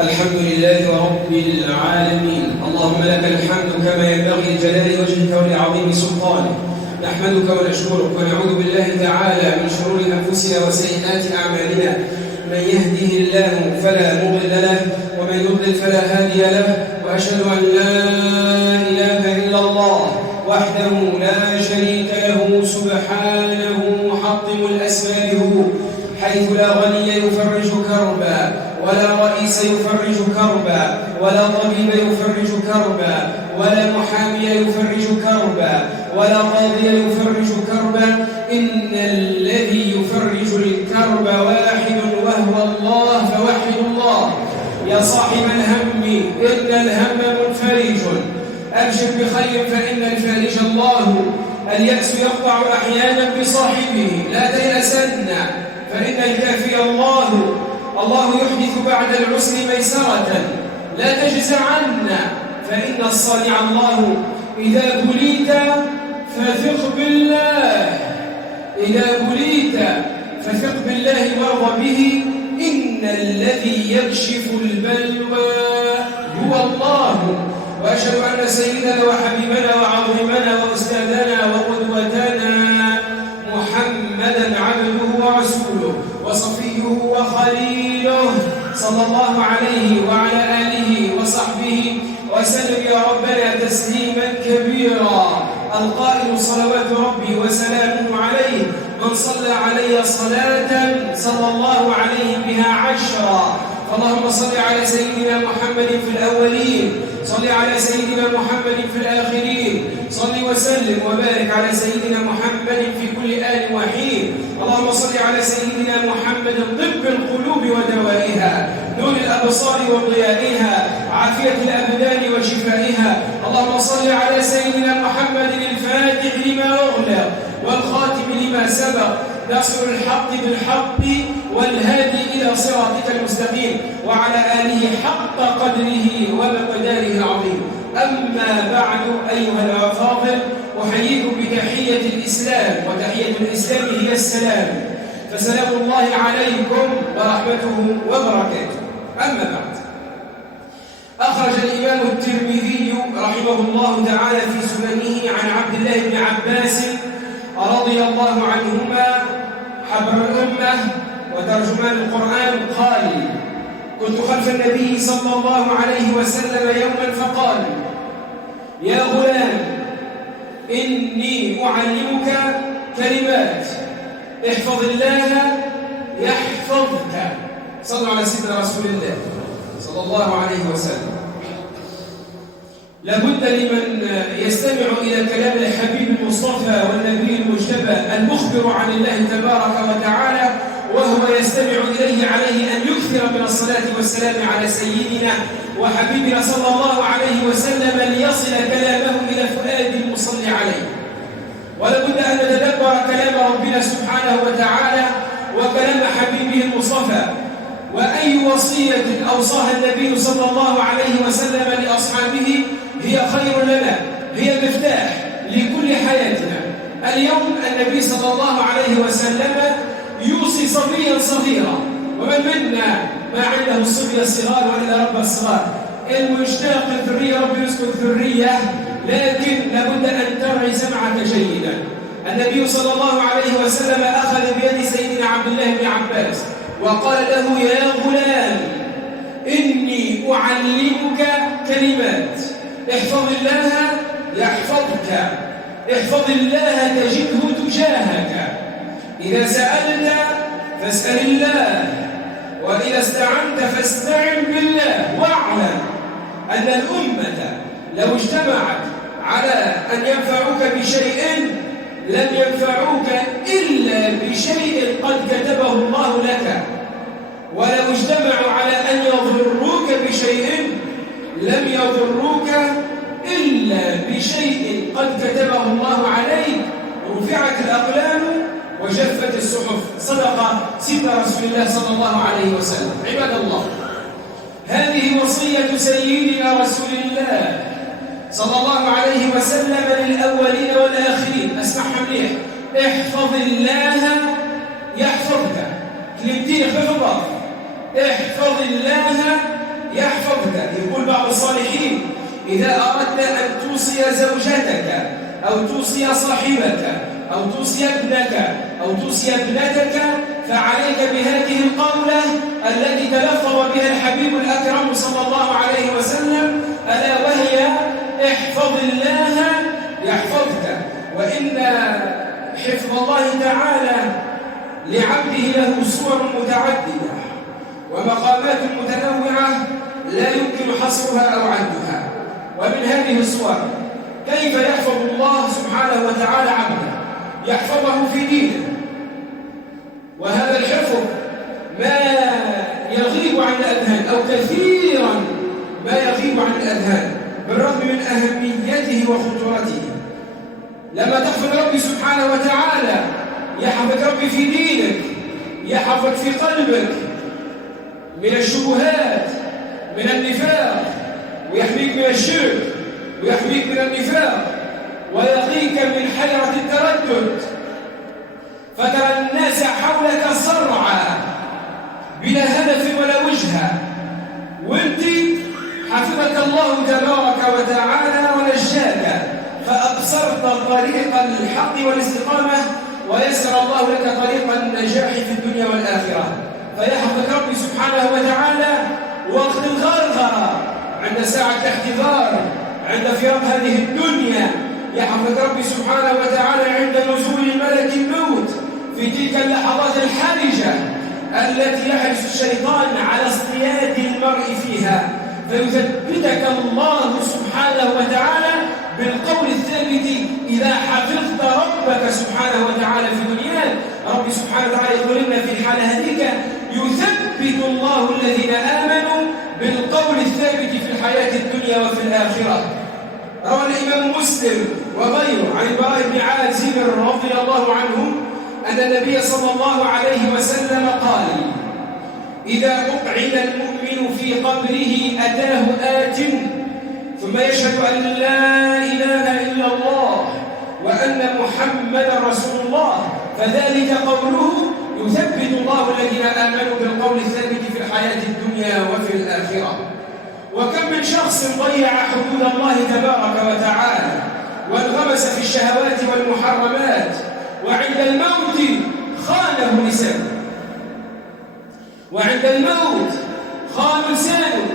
الحمد لله رب العالمين. اللهم لك الحمد كما ينبغي لجلال وجهك ولعظيم سلطانك. نحمدك ونشكرك ونعوذ بالله تعالى من شرور أنفسنا وسيئات أعمالنا. من يهده الله فلا مضل له ومن يضلل فلا هادي له، وأشهد أن لا إله إلا الله وحده لا شريك له سبحانه محطم الأسباب، هو حيث لا غني يفرج كربا ولا رئيس يفرج كربا ولا طبيب يفرج كربا ولا محامي يفرج كربا ولا قاضي يفرج كربا. إن الذي يفرج الكرب واحد وهو الله، فوحد الله. يا صاحب الهم إن الهم منفرج، أبشر بخير فإن الفارج الله. اليأس يقطع أحيانا بصاحبه، لا تيأسن فإن الكافي الله. الله يحدث بعد العسر ميسرة، لا تجزعن فإن الصانع الله. إذا بليت فثق بالله، إذا بليت فثق بالله وارض به. إن الذي يكشف البلوى هو الله. وأشهد أن سيدنا وحبيبنا وعظيمنا وأستاذنا وقدوتنا محمدًا عبده ورسوله وصفيه وخليله، صلى الله عليه وعلى آله وصحبه وسلم يا ربنا تسليما كبيرا. القائل صلوات ربي وسلامه عليه: من صلى علي صلاة صلى الله عليه بها عشرا. فاللهم صل على سيدنا محمد في الأولين، صل على سيدنا محمد في الآخرين، صل وسلم وبارك على سيدنا محمد في كل آن وحين. اللهم صل على سيدنا محمد طب القلوب ودوائها، نور الأبصار وضيائها، عافية الأبدان وشفائها. اللهم صل على سيدنا محمد الفاتح لما أغلق والخاتم لما سبق، ناصر الحق بالحق والهادي إلى صراطك المستقيم، وعلى آله حق قدره ومقداره العظيم. أما بعد أيها الأفاضل، أحييكم بتحية الإسلام، وتحية الإسلام هي السلام، فسلام الله عليكم ورحمته وبركاته. أما بعد، أخرج الإمام الترمذي رحمه الله تعالى في سننه عن عبد الله بن عباس رضي الله عنهما حبر الأمة وترجمان القرآن قال: كنت خلف النبي صلى الله عليه وسلم يوما فقال: يا غلام إني أعلمك كلمات، احفظ الله يحفظك. صلوا على سيدنا رسول الله صلى الله عليه وسلم. لابد لمن يستمع إلى كلام الحبيب المصطفى والنبي المجتبى المخبر عن الله تبارك وتعالى وهو يستمع إليه عليه أن يكثر من الصلاة والسلام على سيدنا وحبيبنا صلى الله عليه وسلم ليصل كلامه إلى فؤاد المصلي عليه. ولابد أن نتدبر كلام ربنا سبحانه وتعالى وكلام حبيبه المصطفى. وأي وصية أوصاها النبي صلى الله عليه وسلم لأصحابه هي خير لنا، هي مفتاح لكل حياتنا. اليوم النبي صلى الله عليه وسلم يوصي صبيا صغيرا، ومن منا ما عنده الصبي الصغار وإلا رب الصغار؟ المشتاق الذرية رب يسكن الذرية، لكن لابد أن ترعي سمعك جيدا. النبي صلى الله عليه وسلم أخذ بيد سيدنا عبد الله بن عباس وقال له: يا غلام إني أعلمك كلمات، احفظ الله يحفظك، احفظ الله تجده تجاهك. إذا سألت فاسأل الله، وإذا استعنت فاستعن بالله. واعلم أن الأمة لو اجتمعت على أن ينفعوك بشيء لم ينفعوك إلا بشيء قد كتبه الله لك، ولو اجتمعوا على أن يضروك بشيء لم يضروك إلا بشيء قد كتبه الله عليك. رفعت الأقلام وجفت الصحف. صدق سيدنا رسول الله صلى الله عليه وسلم. عباد الله، هذه وصية سيدنا رسول الله صلى الله عليه وسلم للأولين والآخرين. اسمعها مليح: احفظ الله يحفظك. كلمتين خفضة: احفظ الله يحفظك. يقول بعض الصالحين: إذا أردت أن توصي زوجتك أو توصي صاحبك أو توصي ابنك أو توصي ابنتك فعليك بهذه القولة التي تلفظ بها الحبيب الأكرم صلى الله عليه وسلم، ألا وهي: احفظ الله يحفظك. وإن حفظ الله تعالى لعبده له صور متعددة ومقامات متنوعة لا يمكن حصرها أو عدها. ومن هذه الصور كيف يحفظ الله سبحانه وتعالى عبده، يحفظه في دينه. وهذا الحفظ ما يغيب عن الأذهان أو كثيرا ما يغيب عن الأذهان بالرغم من أهميته وخطورته. لما تحفظ ربي سبحانه وتعالى يحفظ ربي في دينك، يحفظ في قلبك من الشبهات، من النفاق، ويحميك من الشرك، ويحميك من النفاق، ويقيك من حيرة التردد. فترى الناس حولك صرعى بلا هدف ولا وجهة، وانت حفظك الله تبارك وتعالى ونجاك، فأبصرت طريق الحق والاستقامة، ويسر الله لك طريق النجاح في الدنيا والآخرة. فيحفظك ربي سبحانه وتعالى وقت الغرغرة، عند ساعة الاحتضار، عند فراق هذه الدنيا. يحفظك ربي سبحانه وتعالى عند نزول ملك الموت، في تلك اللحظات الحرجة التي يحرص الشيطان على اصطياد المرء فيها، فيثبتك الله سبحانه وتعالى بالقول الثابت إذا حفظت ربك سبحانه وتعالى في دنياك. ربي سبحانه وتعالى يقول لنا في الحالة هذيك: يثبت الله الذين آمنوا بالقول الثابت في الحياة الدنيا وفي الآخرة. روى الإمام مسلم وغيره عن البراء بن عازب رضي الله عنه أن النبي صلى الله عليه وسلم قال: إذا أقعد المؤمن في قبره أتاه آت ثم يشهد أن لا إله إلا الله وأن محمدا رسول الله، فذلك قوله يثبت الله الذين آمنوا بالقول الثابت في الحياة الدنيا وفي الآخرة. وكم من شخص ضيع حدود الله تبارك وتعالى وانغمس في الشهوات والمحرمات، وعند الموت خانه لسانه، وعند الموت خان لسانه.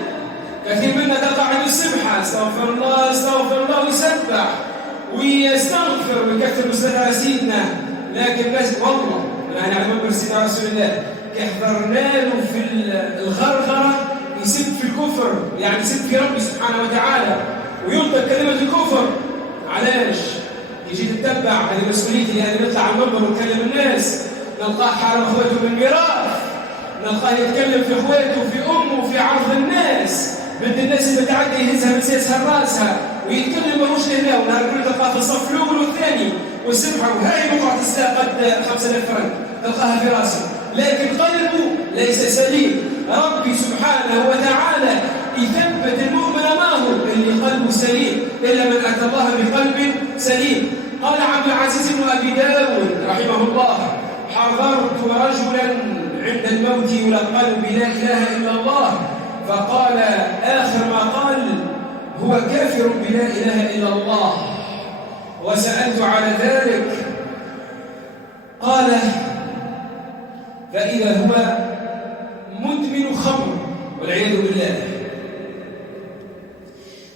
كثير منا تقع السبحة: استغفر الله استغفر الله، ويسبح ويستغفر ويكثر مستدعى سيدنا، لكن الناس والله يعني على منبر سيدنا رسول الله كحضرنا له في الغرغرة يسب في الكفر، يعني يسب في ربي سبحانه وتعالى وينطق كلمة الكفر. علاش؟ يجي تتبع هذه مسؤوليتي، يعني نطلع على المنبر ونكلم الناس، نلقاه حرم اخواته بالميراث، نلقاه يتكلم في اخواته وفي امه وفي عرض الناس، بنت الناس اللي بتعدي يهزها مسيسها راسها ويتكلم ملوش لله، ونهار كله تلقاه في الصف الاول والثاني والسبحه، وهاي بقعه الساعه قد 5000 فرنك تلقاها في راسه، لكن قلبه ليس سليم. ربي سبحانه وتعالى يثبت المؤمن ما هو اللي قلبه سليم، الا من اتى الله بقلب سليم. قال عبد العزيز بن ابي داود رحمه الله: حضرت رجلا عند الموت يلقن بلا اله الا الله، فقال آخر ما قال: هو كافر بلا إله إلا الله. وسألت على ذلك، قال: فإذا هو مدمن خمر والعياذ بالله.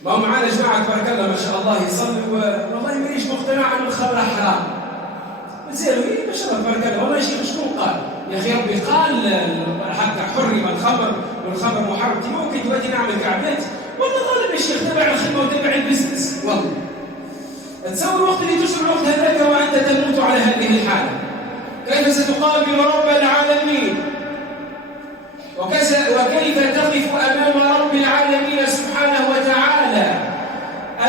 ما هو معانا جماعة تبارك الله ما شاء الله يصلي والله مانيش مقتنع أن الخمر حرام. زين ما شاء الله تبارك الله، والله يا شيخ شكون قال؟ يا أخي ربي قال حتى حرم الخمر والخمر محرم. ممكن دلوقتي نعمل كعبات والله غالب يا شيخ تبع الخدمة وتبع البزنس. والله تصور الوقت اللي تشعر الوقت هذاك وأنت تموت على هذه الحالة، كيف ستقابل رب العالمين؟ وكيف تقف أمام رب العالمين سبحانه وتعالى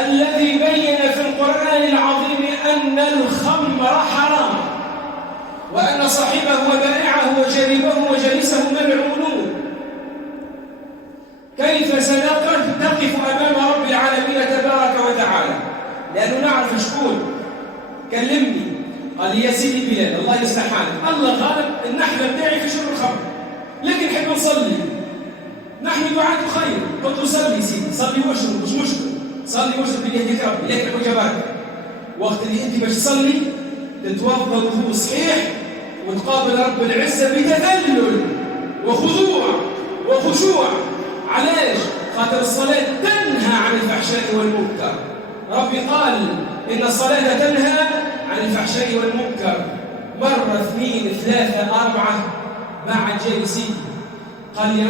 الذي بين في القرآن العظيم أن الخمر حرام، وأن صاحبه وبائعه وشريبه وجليسه ملعونون. كيف سنقف أمام رب العالمين تبارك وتعالى؟ لأنه نعرف شكون كلمني قال لي: يا سيدي بلال الله يصلح حالك، الله غالب النحلة بتاعي في شرب الخمر، لكن نحب نصلي، نحن والدعاء خير. قلت له صلي سيدي، صلي واشرب، مش مشكلة، صلي واشرب بيديك ربي، لكن الحجة بركة. وقت اللي أنت باش تصلي تتوضأ وضوء صحيح وتقابل رب العزة بتذلل وخضوع وخشوع. علاش؟ خاطر الصلاة تنهى عن الفحشاء والمنكر. ربي قال إن الصلاة تنهى عن الفحشاء والمنكر. مرة، اثنين، ثلاثة، أربعة، بعد جاي سيدي قال لي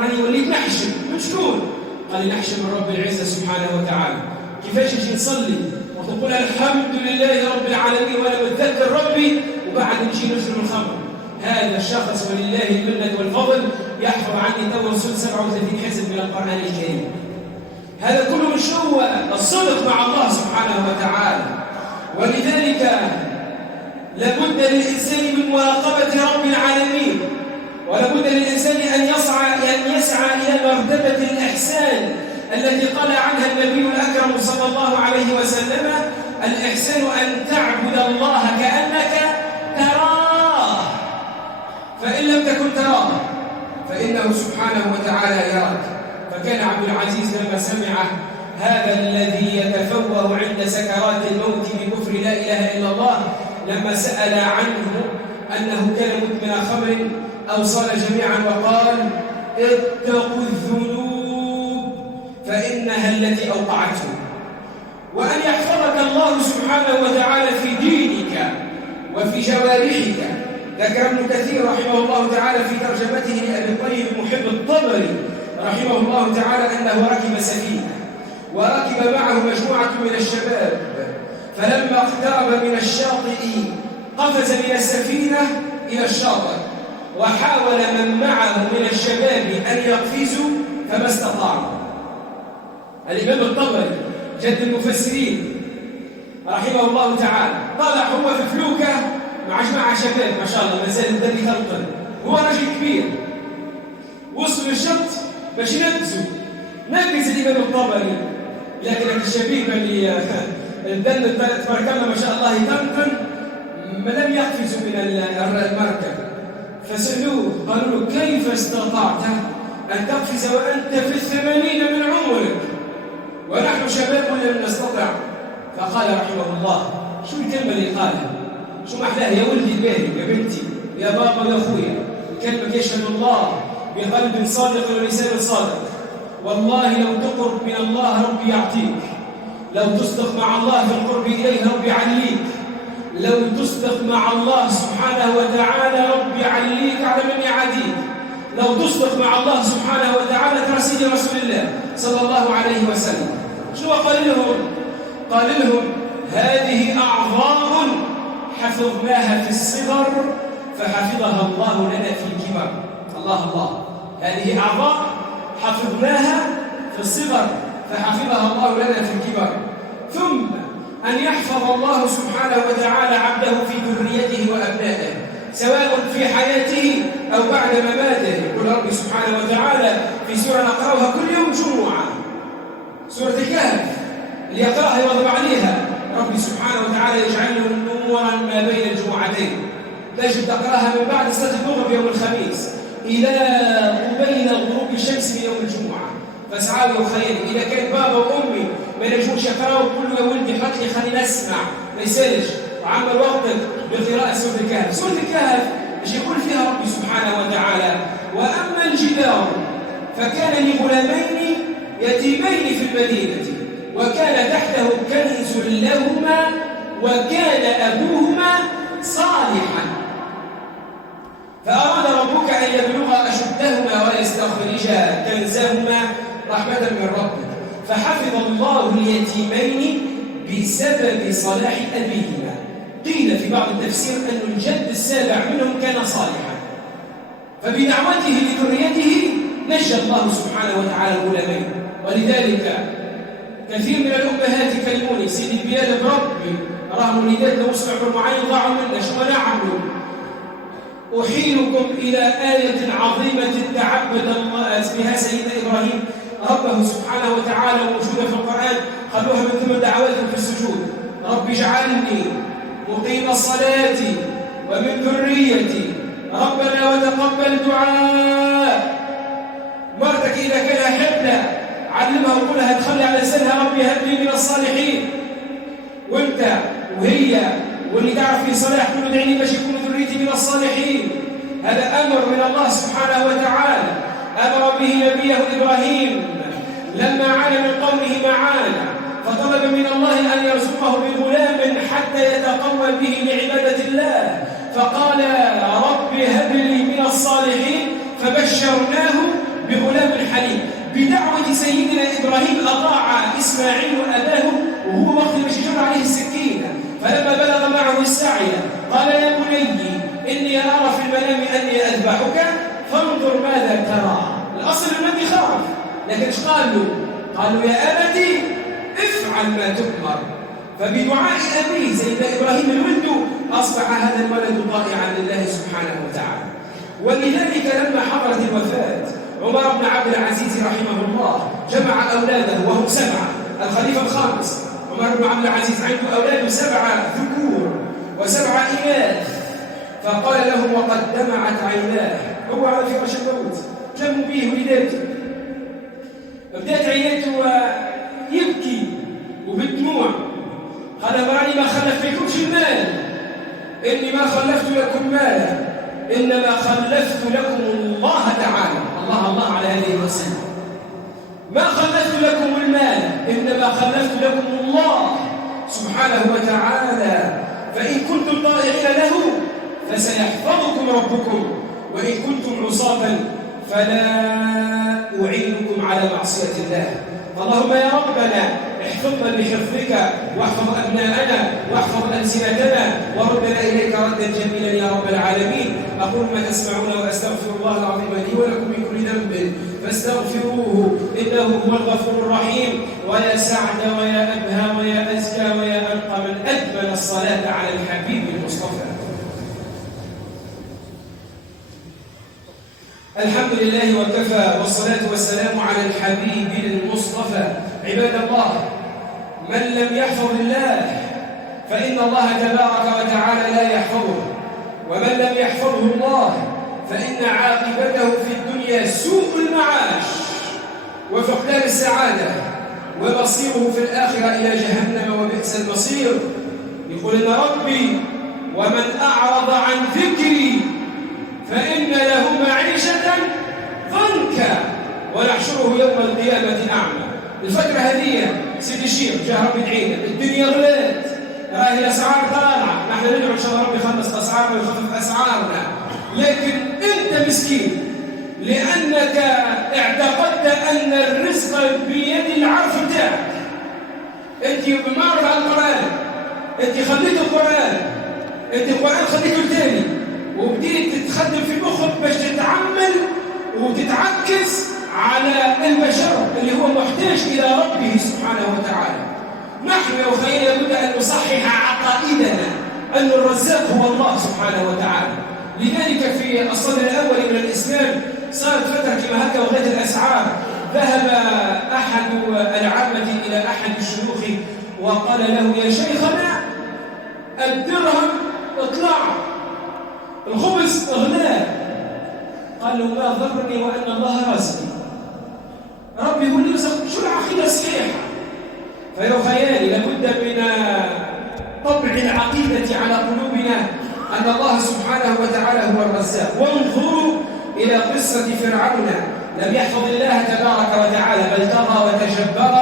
راني وليت نحشم. من شكون؟ قال لي نحشم من رب العزة سبحانه وتعالى. كيفاش نجي نصلي وتقول الحمد لله رب العالمين وأنا بتذكر ربي وبعد نجي نشرب الخمر؟ هذا الشخص ولله المنة والفضل يحفظ عني تو 37 حزب من القرآن الكريم. هذا كله من شو؟ الصدق مع الله سبحانه وتعالى. ولذلك لابد للإنسان من مراقبة رب العالمين، ولابد للإنسان أن يسعى إلى مرتبة الإحسان التي قال عنها النبي الأكرم صلى الله عليه وسلم: الإحسان أن تعبد الله كأنك تراه، فإن لم تكن تراه فإنه سبحانه وتعالى يراك. فكان عبد العزيز لما سمع هذا الذي يتفوه عند سكرات الموت بكفر لا إله إلا الله، لما سأل عنه أنه كان مدمن خمر أوصال جميعا وقال: اتقوا الذنوب فإنها التي أوقعته. وأن يحفظك الله سبحانه وتعالى في دينك وفي جوارحك. ذكر ابن كثير رحمه الله تعالى في ترجمته لأبي الطيب محب الطبري رحمه الله تعالى أنه ركب سفينة وركب معه مجموعة من الشباب، فلما اقترب من الشاطئ قفز من السفينة إلى الشاطئ، وحاول من معه من الشباب أن يقفزوا فما استطاعوا. الإمام الطبري جد المفسرين رحمه الله تعالى طلع هو في فلوكة مع جماعة شباب ما شاء الله ما زال الدم يخلطن، هو راجل كبير. وصلوا للشط باش ينقزوا، نقز الإمام الطبري، لكن الشبيب اللي الدم تبارك الله ما شاء الله يطنطن ما لم يقفزوا من المركب. فسألوه قالوا له: كيف استطعت أن تقفز وأنت في 80 من عمرك ونحن شباب لم نستطع؟ فقال رحمه الله: شو الكلمة اللي قالها؟ شو محلاها يا ولدي الباهي، يا بنتي، يا بابا، يا أخويا؟ كلمة يشهد الله بقلب صادق ولسان صادق. والله لو تقرب من الله ربي يعطيك، لو تصدق مع الله في القرب إليه ربي يعليك، لو تصدق مع الله سبحانه وتعالى ربي يعليك على من يعاديك، لو تصدق مع الله سبحانه وتعالى ترى سيدي رسول الله صلى الله عليه وسلم. شو قال لهم؟ قال لهم: هذه أعضاء حفظناها في الصغر فحفظها الله لنا في الكبر. الله الله، هذه أعضاء حفظناها في الصغر فحفظها الله لنا في الكبر. ثم أن يحفظ الله سبحانه وتعالى عبده في ذريته وأبنائه سواء في حياته أو بعد مماته. يقول ربي سبحانه وتعالى في سورة نقرأها كل يوم جمعة، سورة الكهف، اللي يقرأها يواظب عليها ربي سبحانه وتعالى يجعل له نورا ما بين الجمعتين. تجد تقرأها من بعد صلاة المغرب يوم الخميس إلى قبيل غروب الشمس من يوم الجمعة. فاسعوا خير. إذا كان بابا وأمي ما ينجموش يقرأوا كله يا ولدي حط لي خليني أسمع ما يسالش، وعمل وقتك بقراءة سورة الكهف. سورة الكهف مش يقول فيها ربي سبحانه وتعالى: وأما الجدار فكان لغلامين يتيمين في المدينة وكان تحته كنز لهما وكان أبوهما صالحا فأراد ربك أن يبلغا أشدهما ويستخرجا كنزهما رحمة من ربك فحفظ الله اليتيمين بسبب صلاح أبيهما. قيل في بعض التفسير أن الجد السابع منهم كان صالحا، فبدعوته لذريته نجى الله سبحانه وتعالى الغلامين. ولذلك كثير من الأمهات يكلموني: سيدي البلاد بربي راهم وليداتنا وصلوا عمر معين ضاعوا منا، شو نعملوا؟ أحيلكم إلى آية عظيمة تعبد الله بها سيدنا إبراهيم ربه سبحانه وتعالى موجودة في القرآن، خلوها من ثم دعواتهم في السجود: رب اجعلني مقيم الصلاة ومن ذريتي ربنا وتقبل دعاء. مرتك إذا كلا، علمها وقولها تخلي على لسانها ربي هب لي من الصالحين. وانت وهي واللي تعرف في صلاح كل ادعيني باش يكون ذريتي من الصالحين. هذا أمر من الله سبحانه وتعالى أمر به نبيه إبراهيم لما عانى من قومه معانا، فطلب من الله أن يرزقه بغلام حتى يتقوى به لعبادة الله، فقال رب هب لي من الصالحين، فبشرناه بغلام حليم. بدعوة سيدنا إبراهيم أطاع إسماعيل أباه وهو وقت المشجر عليه السكينة، فلما بلغ معه السعي قال يا بني إني أرى في المنام أني أذبحك فانظر ماذا ترى. الأصل النبي خاف، لكن ايش قالوا يا أبتي افعل ما تؤمر. فبدعاء أبيه سيدنا إبراهيم الولد أصبح هذا الولد طائعا لله سبحانه وتعالى. ولذلك لما حضرت الوفاة عمر بن عبد العزيز رحمه الله جمع أولاده وهم 7، الخليفة الخامس عمر بن عبد العزيز عنده أولاد 7 ذكور و7 إناث، فقال لهم وقد دمعت عيناه، هو على فراش الموت جنبوا به ولداته، بدات عيناته يبكي وبالدموع، قال مراني ما خلفت لكمش المال، إني ما خلفت لكم مالا، إنما خلفت لكم الله تعالى. الله على هذه الوسيلة. ما خلفت لكم المال، إنما خلفت لكم الله سبحانه وتعالى، فإن كنتم طائعين له فسيحفظكم ربكم، وإن كنتم عصاة فلا أعينكم على معصية الله. اللهم يا ربنا احفظنا بحفظك، واحفظ أبناءنا، واحفظ ألسنتنا، وردنا إليك ردا جميلا يا رب العالمين. أقول ما تسمعون وأستغفر الله العظيم لي ولكم من كل ذنب فاستغفروه إنه هو الغفور الرحيم. ويا سعد ويا أبهى ويا أزكى ويا أنقى من أدمن الصلاة على الحبيب المصطفى. الحمد لله وكفى، والصلاة والسلام على الحبيب المصطفى. عباد الله، من لم يحفظ الله فإن الله تبارك وتعالى لا يحفظه، ومن لم يحفظه الله فإن عاقبته في الدنيا سوء المعاش وفقدان السعادة، ومصيره في الآخرة إلى جهنم وبئس المصير. يقول إن ربي ومن أعرض عن ذكري فإن له معيشة ضنكا ونحشره يوم القيامة أعمى. الفترة هذه سيدي الشيخ جاه ربي يدعينا، الدنيا غلات، راهي الأسعار طالعة، نحن ندعو إن شاء الله ربي يخلص أسعارنا ويخفف أسعارنا، لكن أنت مسكين لأنك اعتقدت أن الرزق بيد العرف بتاعك. أنت بمعرض على القرآن، أنت خليت القرآن، أنت القرآن خليته الثاني، وبديت تتخدم في مخك باش تتعمل وتتعكس على البشر اللي هو محتاج إلى ربه سبحانه وتعالى. نحن يا أخي لابد أن نصحح عقائدنا أن الرزاق هو الله سبحانه وتعالى. لذلك في الصدر الأول من الإسلام صارت فترة كما هكا وغاية الأسعار. ذهب أحد العامة إلى أحد الشيوخ وقال له يا شيخنا الدرهم اطلع، الخبز اغلاه. قال له ما ضرني وأن الله رزقي، ربي هو اللي رزق. شو العقيدة الصحيحة؟ فيا خيالي لابد من طبع العقيدة على قلوبنا أن الله سبحانه وتعالى هو الرزاق. وانظروا إلى قصة فرعون، لم يحفظ الله تبارك وتعالى بل طغى وتجبر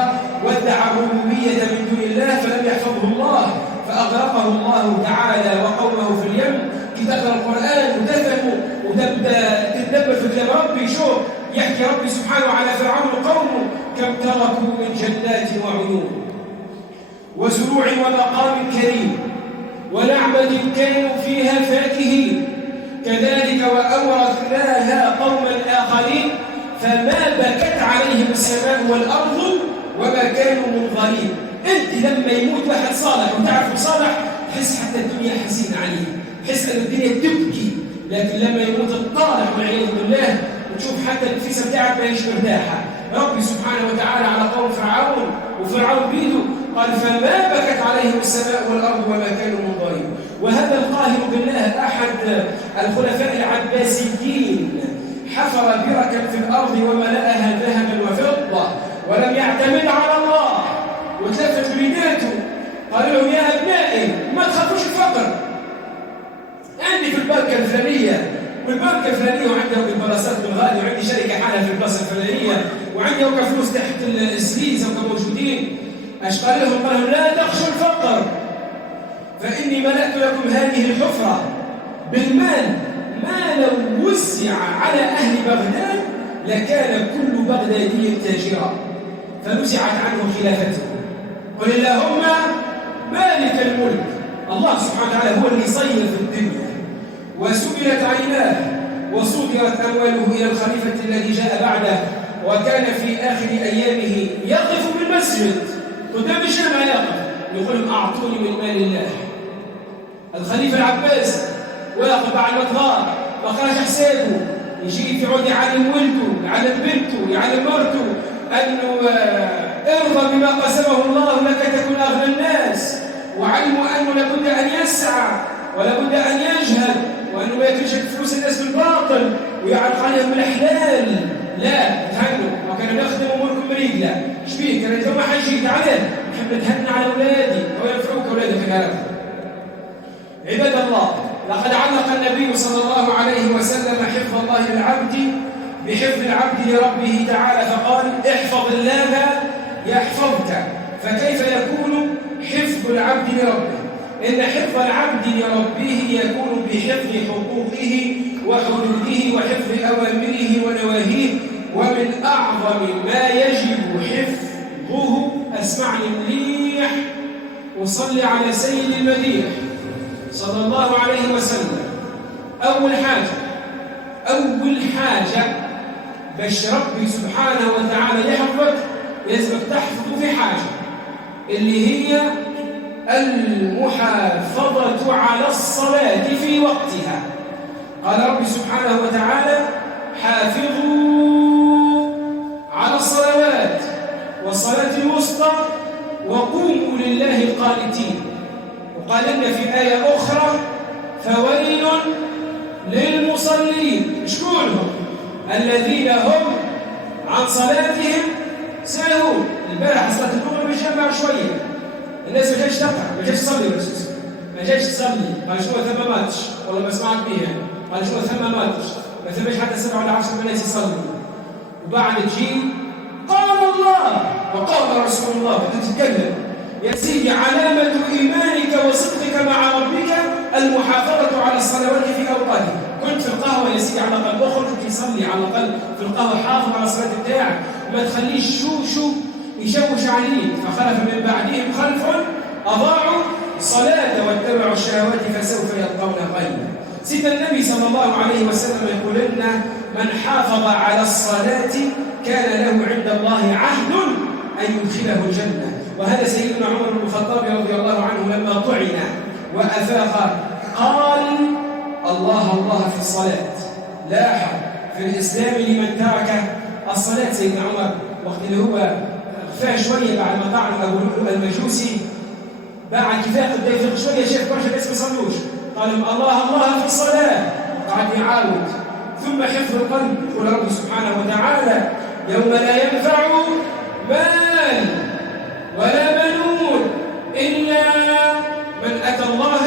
وادعى الربوبية من دون الله، فلم يحفظه الله فأغرقه الله تعالى وقومه في اليم. تقرأ القرآن وتفهموا وتبدأ تتدبر في كلام ربي، شوف يحكي ربي سبحانه على فرعون وقومه كم تركوا من جنات وعيون وزروع ومقام كريم ونعمة كانوا فيها فاكهين، كذلك وأورثناها قوما آخرين فما بكت عليهم السماء والأرض وما كانوا منظرين. أنت لما يموت واحد صالح وتعرف صالح تحس حتى الدنيا حزين عليه، تحس أن الدنيا تبكي، لكن لما يموت الطالح والعياذ بالله وتشوف حتى النفيسة بتاعك ما هيش مرتاحة. ربي سبحانه وتعالى على قوم فرعون وفرعون بيده قال فما بكت عليهم السماء والأرض وما كانوا منظرين. وهذا القاهر بالله أحد الخلفاء العباسيين حفر بركا في الأرض وملأها ذهبا وفضة ولم يعتمد على الله وتلفت بريداته، قال لهم: يا أبنائي ما تخافوش الفقر، عندي في البنكة الفلانية والبنكة الفلانية، وعندي البلاصات بالغالي، وعندي شركة حالها في البلاصة الفلانية، وعندي أوقع فلوس تحت السليز أو موجودين. أش قال لهم؟ قال لهم: لا تخشوا الفقر، فإني ملأت لكم هذه الحفرة بالمال، ما لو وزع على أهل بغداد لكان كل بغدادي تاجرا، فنزعت عنه خلافته. قل اللهم مالك الملك، الله سبحانه وتعالى هو اللي يصير في الدنيا، وسبلت عيناه وصدرت أمواله إلى الخليفة الذي جاء بعده، وكان في آخر أيامه يقف بالمسجد قدام الجامع، يقول لهم: أعطوني من مال الله. الخليفة العباسي واقف على المطار، ما خرج حسابه، يجي يقعد يعلم ولده، يعلم بنته، يعلم مرته أنه ارضى بما قسمه الله لك تكون أغنى الناس، وعلموا أنه لابد أن يسعى ولابد أن يجهد، وأنه ما ياكلش فلوس الناس بالباطل ويعرف عليهم الحلال. لا تهنوا، وكان نخدم أموركم برجلة. ايش بيه؟ كان يوم حجي تعالى نحب نتهنى على أولادي وينفعوك أولادك هذا. عباد الله، لقد علق النبي صلى الله عليه وسلم حفظ الله للعبد بحفظ العبد لربه تعالى، فقال: احفظ الله يحفظك. فكيف يكون حفظ العبد لربه؟ إن حفظ العبد لربه يكون بحفظ حقوقه وحدوده وحفظ أوامره ونواهيه. ومن أعظم ما يجب حفظه، اسمعني مليح وصلي على سيد المديح صلى الله عليه وسلم. أول حاجة باش ربي سبحانه وتعالى يحفظك لازم تحفظه في حاجة، اللي هي المحافظة على الصلاة في وقتها. قال ربي سبحانه وتعالى: حافظوا على الصلوات والصلاة الوسطى وقوموا لله قانتين. وقال لنا في آية أخرى: فويل للمصلين. شكونهم؟ الذين هم عن صلاتهم ساهون. البارح صلاة الظهر بيجمع شوية، الناس ما جاش تقرأ، ما جاش تصلي، ما جاش تصلي. قال: شنو ثم ماتش؟ والله ما سمعت بيها. قال: شنو ثم ماتش؟ ما ثمش حتى 7 ولا 10 الناس يصلي. وبعد تجي قال الله وقال رسول الله، بتتكلم يا سيدي. علامة إيمانك وصدقك مع ربك المحافظة على الصلوات في أوقاتها. كنت في القهوة يا سيدي، على الأقل اخرج تصلي، على الأقل في القهوة حافظ على الصلاة بتاعك، ما تخليش شو يشوش عليك. فخلف من بعدهم خلف أضاعوا الصلاة واتبعوا الشهوات فسوف يلقون غيا. سيدنا النبي صلى الله عليه وسلم يقول لنا: من حافظ على الصلاة كان له عند الله عهد أن يدخله الجنة. وهذا سيدنا عمر بن الخطاب رضي الله عنه لما طعن وأفاق قال: الله الله في الصلاة، لاحظ في الإسلام لمن ترك الصلاة. سيدنا عمر وقت اللي هو خفاه شوية بعد ما طعن أبو لؤلؤ المجوسي، بعد كفاء قد يفرق شوية شاف برشا ناس ما يصلوش، قال لهم: الله الله في الصلاة، وقعد يعاود. ثم حفظ القلب، يقول ربي سبحانه وتعالى: يوم لا ينفع مال ولا بنون إلا من أتى الله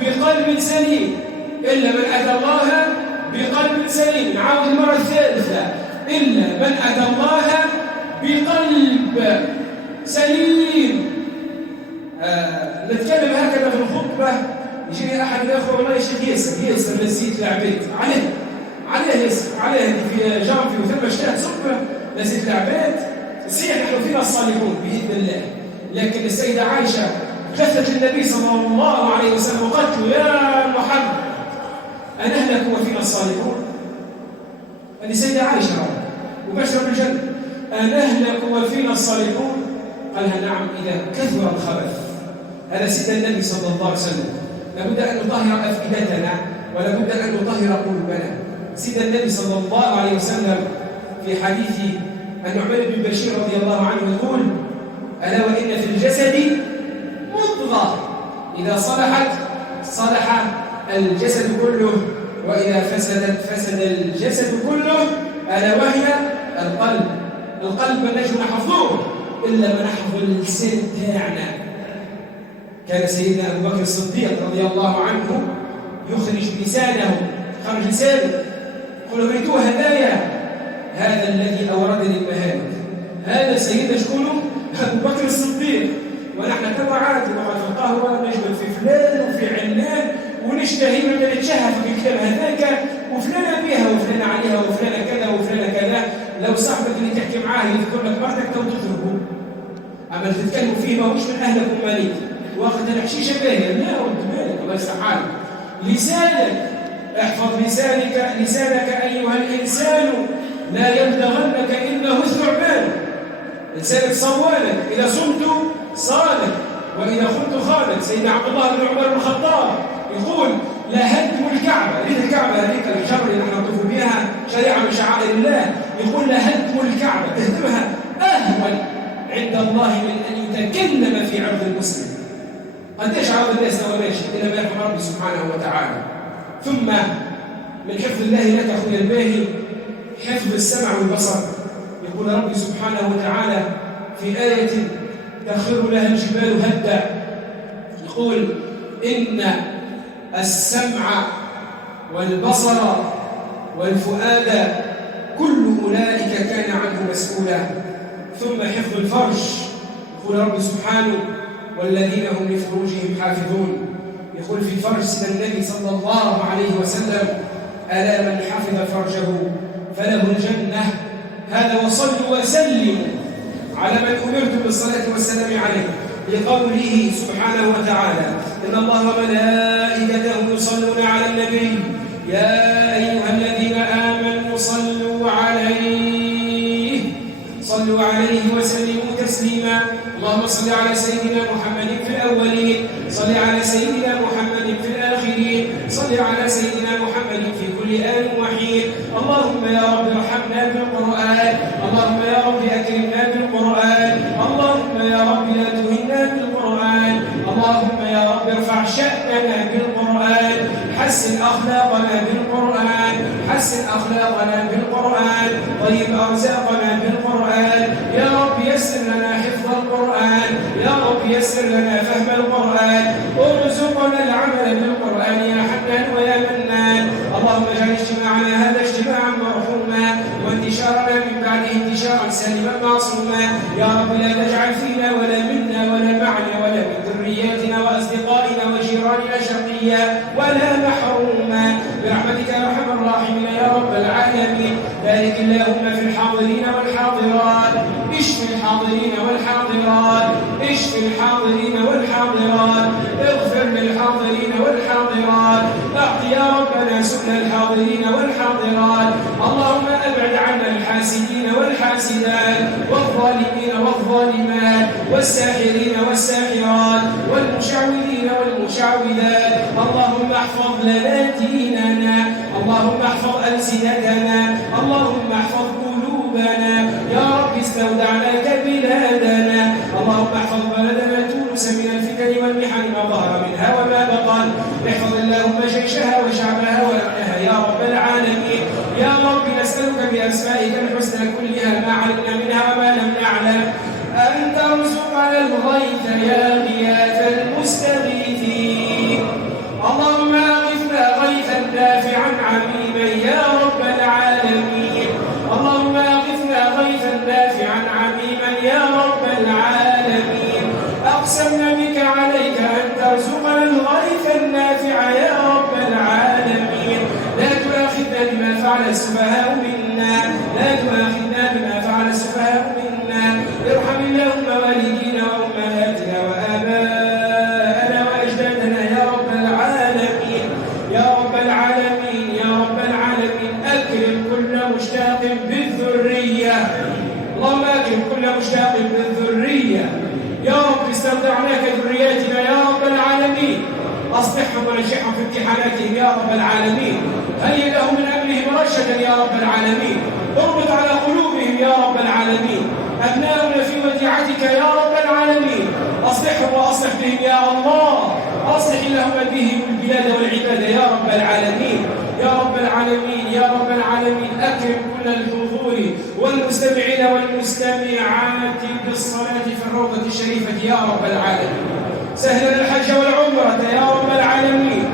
بقلب سليم. إلا من أتى الله بقلب سليم. نعاود المرة الثالثة: إلا من أتى الله بقلب سليم. نتكلم هكذا في الخطبة، يجيني أحد الأخوة: والله يا شيخ ياسر نسيت العبيد عليه ياسر، عليه في جانفي وثم اشتهت صبة نسيت العبيد. صحيح نحن فينا الصالحون بإذن الله، لكن السيدة عائشة كثت للنبي صلى الله عليه وسلم وقالت له: يا محمد أنهلك وفينا الصالحون؟ هذه السيدة عائشة مباشرة بالجنة. أنهلك وفينا الصالحون؟ قالها: نعم إذا كثر الخبث. هذا سيدنا النبي صلى الله عليه وسلم. لابد أن نطهر أفئدتنا ولابد أن نطهر قلوبنا. سيدنا النبي صلى الله عليه وسلم في حديث النعمان بن بشير رضي الله عنه يقول: ألا وإن في الجسد مضغة إذا صلحت صلح الجسد كله، وإذا فسدت فسد الجسد كله، ألا وهي القلب. القلب ما نجم نحفظوه إلا ما نحفظ اللسان تاعنا. كان سيدنا أبو بكر الصديق رضي الله عنه يخرج لسانه، خرج لسانه يقول ريتوه هدايا هذا الذي أوردني المهالك. هذا سيدنا شكونه أبو بكر الصديق، ونحن تبع عادي وقد في القهوة نجبد في فلان وفي علان ونشتهي من نتشهى في الكلام هذاك وفلانة بها وفلانة عليها وفلانة كذا وفلانة كذا. لو صاحبك اللي تحكي معاه يذكر لك مرتك تو تضربه، أما تتكلموا فيه ماهوش من أهلك ومالك واخد الحشيشة باهية، لا ولد مالك الله يستحال. لسانك احفظ لسانك أيها الإنسان لا يلدغنك إنه الثعبان. لسانك صوانك، إذا صمت صانك وإذا خنت خانك. سيدنا عبد الله بن عمر بن الخطاب يقول لهدم الكعبة، ليه الكعبة هذيك الحجر اللي نحن نطوف بها شريعة من شعائر الله، يقول لهدم الكعبة تهدمها أهون عند الله من أن يتكلم في عرض المسلم. قديش عرض الناس هو ماشي إلا ما يرحم ربي سبحانه وتعالى. ثم من حفظ الله لك أخويا الباهي حفظ السمع والبصر. يقول ربي سبحانه وتعالى في آية تخر لها الجبال هدا، يقول إن السمع والبصر والفؤاد كل أولئك كان عنه مسؤولا. ثم حفظ الفرج، يقول رب سبحانه والذين هم لفروجهم حافظون. يقول في الفرج سيدنا النبي صلى الله عليه وسلم ألا من حفظ فرجه فله الجنة. هذا وصلوا وسلموا على من أمرت بالصلاة والسلام عليه لقوله سبحانه وتعالى إن الله وملائكته يصلون على النبي يا أيها الذين آمنوا صلوا عليه وسلموا تسليما. اللهم صل على سيدنا محمد في الأولين، صل على سيدنا محمد في الآخرين، صل على سيدنا محمد في كل آن وحين. اللهم يا رب ارحمنا بالقرآن، اللهم يا رب أكرمنا بالقرآن، اللهم يا رب لا تهنا بالقرآن، اللهم يا رب ارفع شأننا بالقرآن، حسن أخلاقنا بالقرآن، حسن أخلاقنا بالقرآن، طيب أرزاقنا بالقرآن. يا رب يسر لنا حفظ القرآن، يا رب يسر لنا فهم القرآن، ارزقنا العمل بالقرآن يا حنان ويا منان. اللهم اجعل اجتماعنا هذا اجتماعا مرحوما وانتشارنا من بعده انتشارا سالما معصوما. يا رب لا تجعل فينا ولا منا ولا معنا ولا من ذرياتنا وأصدقائنا وجيراننا شقيا ولا محروما برحمتك يا أرحم الراحمين يا رب العالمين. بارك اللهم في الحاضرين والحاضرات، اشف الحاضرين والحاضرات، اشف الحاضرين والحاضرات، اغفر للحاضرين والحاضرات، اعط يا ربنا سؤل الحاضرين والحاضرات. اللهم ابعد عنا الحاسدين والحاسدات والظالمين والظالمات والساحرين والساحرات والمشعوذين والمشعوذات. اللهم احفظ لنا ديننا، اللهم احفظ ألسنتنا، اللهم احفظ قلوبنا. يا رب استودعناك بلادنا، اللهم احفظ بلدنا تونس من الفتن والمحن ما ظهر منها وما بطن. احفظ اللهم جيشها وشعبها وأهلها يا رب العالمين. يا رب نسألك بأسمائك الحسنى كلها ما علمنا منها وما لم نعلم أن ترزقنا الغيث يا غياث المستغيثين. اللهم أغثنا غيثا نافعا عميما يا رب العالمين. اللهم أغثنا غيثا نافعا عميما يا رب العالمين. أقسمنا بك عليك أن ترزقنا الغيث النافع يا رب العالمين. لا تؤاخذنا بما فعل السفهاء منا، لا تؤاخذنا بما فعل السفهاء منا. ارحم اللهم والدينا وأمهاتنا وآباءنا وأجدادنا يا رب العالمين، يا رب العالمين، يا رب العالمين. أكرم كل مشتاق بالذرية، اللهم أكرم كل مشتاق بالذرية. يا رب استودعناك ذرياتنا يا رب العالمين. أصلحهم ونجحهم في امتحاناتهم يا رب العالمين. هيئ لهم من أمرهم رشدا يا رب العالمين. اربط على قلوبهم يا رب العالمين. أبناؤنا في وديعتك يا رب العالمين. أصلحهم وأصلح بهم يا الله. أصلح اللهم بهم البلاد والعباد يا رب العالمين. يا رب العالمين يا رب العالمين أكرم كل الحضور والمستمعين والمستمعات بالصلاة في الروضة الشريفة يا رب العالمين. سهل لنا الحج والعمرة يا رب العالمين،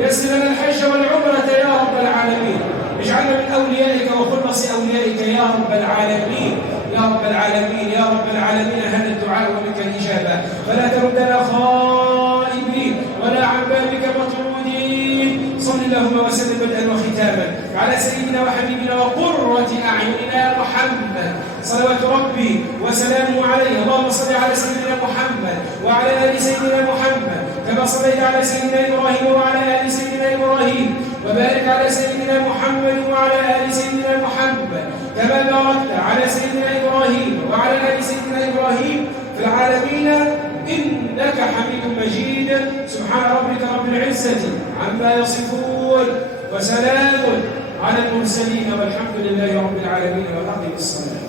يسر لنا الحج والعمرة يا رب العالمين، اجعلنا من أوليائك وخلص أوليائك يا رب العالمين يا رب العالمين يا رب العالمين. هذا الدعاء ومنك الإجابة، فلا تردنا خائبين ولا عن بابك مطرودين. صل اللهم وسلم بدءا وختاما على سيدنا وحبيبنا وقرة أعيننا محمد صلوات ربي وسلامه عليه. اللهم صل على سيدنا محمد وعلى آل سيدنا محمد كما صليت على سيدنا إبراهيم وعلى آل سيدنا إبراهيم، وبارك على سيدنا محمد وعلى آل سيدنا محمد كما باركت على سيدنا إبراهيم وعلى آل سيدنا إبراهيم في العالمين إنك حميد مجيد. سبحان ربك رب العزة عما يصفون وسلام على المرسلين والحمد لله رب العالمين. والأرض بالصلاة.